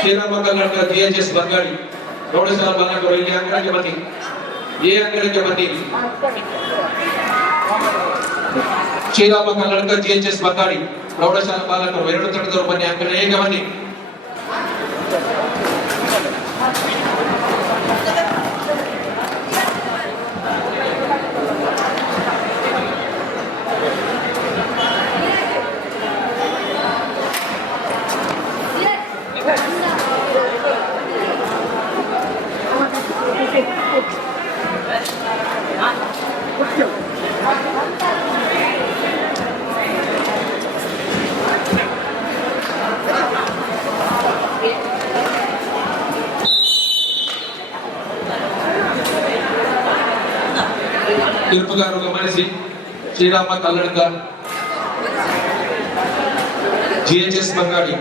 Shriram Karnataka GHS Bengali ಪ್ರೌಢಶಾಲಾ ಬಾಲಕರು ಇಲ್ಲಿ ಅಂಗಡಿಗೆ ಬನ್ನಿ. ಈ ಅಂಗಡಿಗೆ ಬನ್ನಿ. ಶ್ರೀರಾಮ ಕರ್ನಾಟಕ GHS ಬಂಗಾಳಿ ಪ್ರೌಢಶಾಲಾ ಬಾಲಕರು ಎರಡು ತಂಡದವರು ಬನ್ನಿ. ಅಂಗಡಿಗೆ ಬನ್ನಿ. ತೀರ್ಪುಗಾರರು ಗಮನಿಸಿ. ಶ್ರೀರಾಮ ಕಲ್ಲಡ್ಕ GHS ಬಂಗಾಳಿ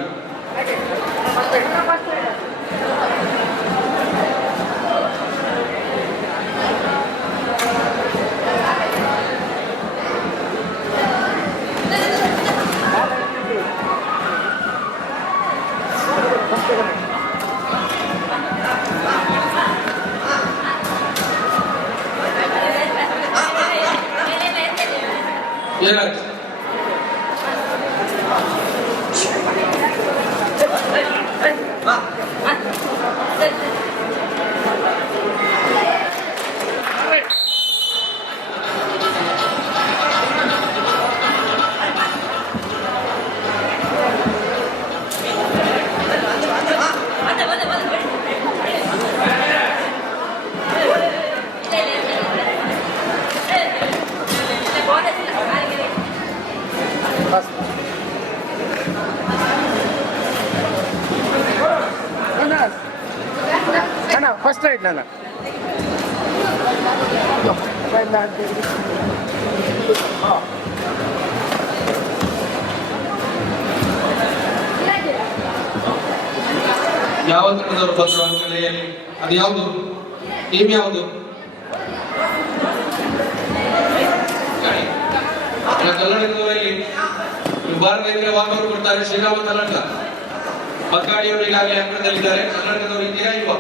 ಏನಾಯ್ತು? ಫಸ್ಟ್ ರೈಟ್ ನಾನು ಯಾವ ತಂಡದವರು ಬಂದರು ಅಂಗಡಿಯಲ್ಲಿ? ಅದು ಯಾವುದು ಟೀಮ್? ಯಾವುದು ಕನ್ನಡದಲ್ಲಿ ಭಾರತ ಇದ್ರೆ ವಾಪರು ಕೊಡ್ತಾರೆ. ಶ್ರೀರಾಮ ಕನ್ನಡ ಬಂಗಾಳಿಯವರು ಈಗಾಗಲೇ ಅಂಗಡದಲ್ಲಿದ್ದಾರೆ. ಕನ್ನಡದವರು ಇದೆಯಾ ಇಲ್ವಾ?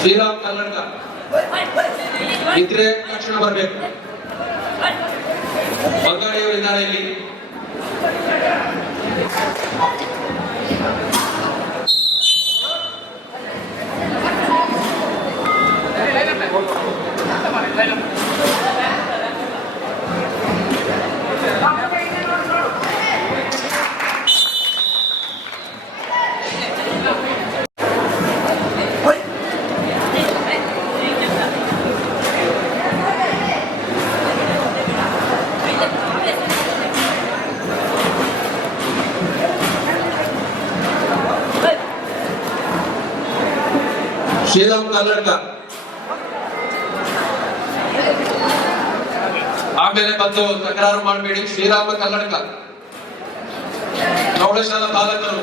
ಶ್ರೀರಾಮ್ ಕನ್ನಡ ಇದ್ರೆ ತಕ್ಷಣ ಬರಬೇಕು. ಬಂಗಾಳಿಯವರು ಇದ್ದಾರೆ ಇಲ್ಲಿ. ಶ್ರೀರಾಮ್ ಕನ್ನಡ ಆಮೇಲೆ ಬಂದು ತಕರಾರು ಮಾಡಬೇಡಿ. ಶ್ರೀರಾಮ ಕನ್ನಡ ಪ್ರೌಢಶಾಲಾ ಬಾಲಕರು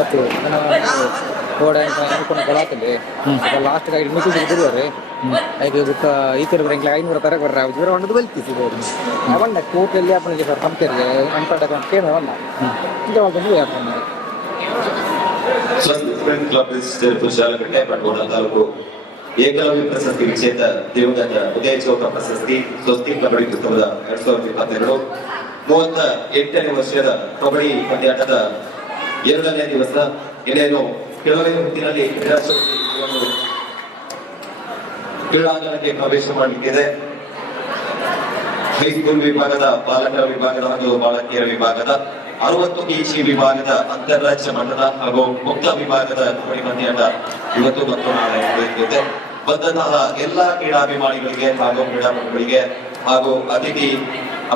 ಮತ್ತು ಗೋಡ ಅನ್ಕೊಂಡು ಕೊಡಾತದೆ ಲಾಸ್ಟ್ ಗಾಡಿ ಮಿಕ್ಕಿ ಬಿಡುವರೆ ಹಾಗೆ ಬುಕ್ಕ ಈ ತರ ಬರಂಗಿಲ್ಲ 500 ತರ ಬರ್ರ ಜೀರ ಒಂದು ಬಲ್ತಿಸಿದೆ ಅವನ್ನ ಕೋಟಲ್ಲಿ ಅಪ್ಪನಿಗೆ ಸರ್ ಕಂಪೇರ್ಗೆ ಅಂಪಡ ಕೇಳವಲ್ಲ ಇದು ಒಂದು ಯಾಕಂದ್ರೆ ಸ್ವಸ್ತಿ ಫ್ರೆಂಡ್ ಕ್ಲಬ್ ಶಾಲಕಟ್ಟೆ ಬಂಡವಾಳ ತಾಲೂಕು ಏಕಲವ್ಯ ಪ್ರಶಸ್ತಿ ವಿಜೇತ ದಿವಂಗತ ಉದಯ ಚೌಕ ಪ್ರಶಸ್ತಿ ಸ್ವಸ್ತಿ ಕಬಡ್ಡಿ ಉತ್ಸವದ 2022 38ನೇ ವರ್ಷದ ಕಬಡ್ಡಿ ಪಂದ್ಯಾಟದ 2ನೇ ದಿವಸ ಇನ್ನೇನು ಕೆಲವೇ ಹೊತ್ತಿನಲ್ಲಿ ಕ್ರೀಡಾಂಗಣಕ್ಕೆ ಪ್ರವೇಶ ಮಾಡಲಿಕ್ಕಿದೆ. ಹೈಸ್ಕೂಲ್ ವಿಭಾಗದ ಬಾಲಕರ ವಿಭಾಗದ ಹಾಗೂ ಬಾಲಕಿಯರ ವಿಭಾಗದ 60 ಕೆಜಿ ವಿಭಾಗದ ಅಂತಾರಾಜ್ಯ ಮಟ್ಟದ ಹಾಗೂ ಮುಕ್ತ ವಿಭಾಗದ ಕಬಡ್ಡಿ ಪಂದ್ಯಾಟ ಇವತ್ತು ಮತ್ತು ನಾಳೆ ನಡೆಯುತ್ತಿದೆ. ಬಂದಂತಹ ಎಲ್ಲಾ ಕ್ರೀಡಾಭಿಮಾನಿಗಳಿಗೆ ಹಾಗೂ ಕ್ರೀಡಾಪಟುಗಳಿಗೆ ಹಾಗೂ ಅತಿಥಿ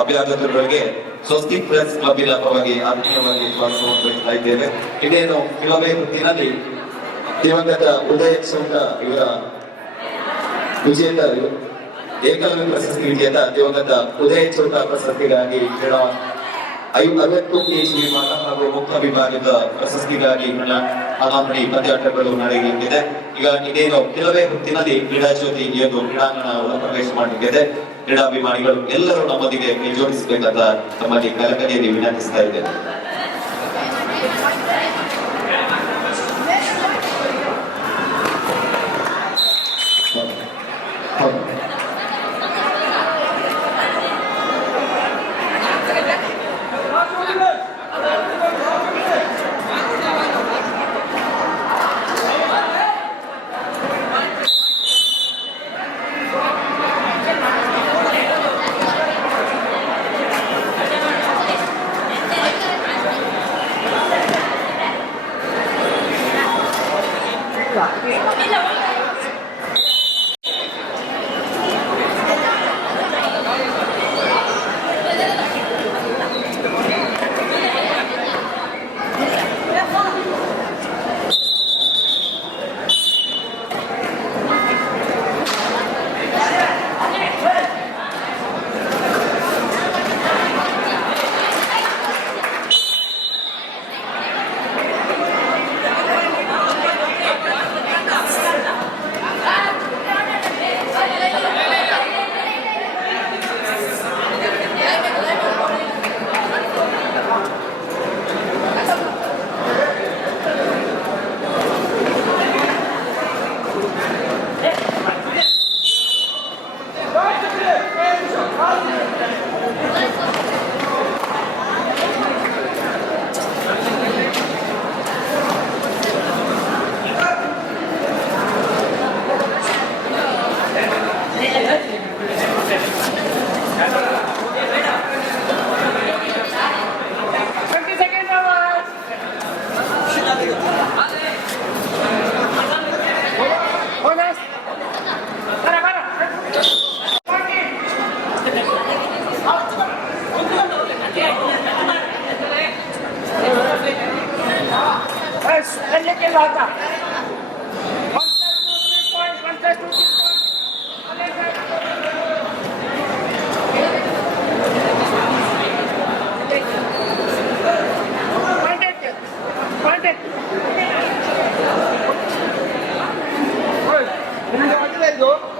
ಅಭ್ಯರ್ಥಿಗಳಿಗೆ ಸ್ವಸ್ತಿ ಫ್ರೆಂಡ್ಸ್ ಕ್ಲಬ್ಬಿನ ಪರವಾಗಿ ಆತ್ಮೀಯವಾಗಿ ಸ್ವಾಗತವನ್ನು ಬಯಸ್ತಾ ಇದ್ದೇವೆ. ಇನ್ನೇನು ಕೆಲವೇ ಹೊತ್ತಿನಲ್ಲಿ ದಿವಂಗತ ಉದಯ ಚೌಕ ಇವರ ವಿಜೇತರು ಏಕಲವ್ಯ ಪ್ರಶಸ್ತಿ ವಿಜೇತ ದಿವಂಗತ ಉದಯ ಚೌಕ ಪ್ರಶಸ್ತಿಗಾಗಿ 60 ಕೆಜಿ ವಿಭಾಗ ಹಾಗೂ ಮುಕ್ತ ವಿಭಾಗದ ಪ್ರಶಸ್ತಿಗಾಗಿ ಅನಾಮಣಿ ಪಂದ್ಯಾಟಗಳು ನಡೆಯಲಿದೆ. ಈಗ ಇದೇನು ಕೆಲವೇ ಹೊತ್ತಿನಲ್ಲಿ ಕ್ರೀಡಾ ಜ್ಯೋತಿ ಎಂದು ಕ್ರೀಡಾಂಗಣ ಪ್ರವೇಶ ಮಾಡಲಿಕ್ಕಿದೆ. ಕ್ರೀಡಾಭಿಮಾನಿಗಳು ಎಲ್ಲರೂ ನಮ್ಮೊಂದಿಗೆ ಕೈ ಜೋಡಿಸಬೇಕಂತ ತಮ್ಮಲ್ಲಿ ಕಲಕನೆಯಲ್ಲಿ ವಿನಂತಿಸ್ತಾ ಇದ್ದೇವೆ. Go.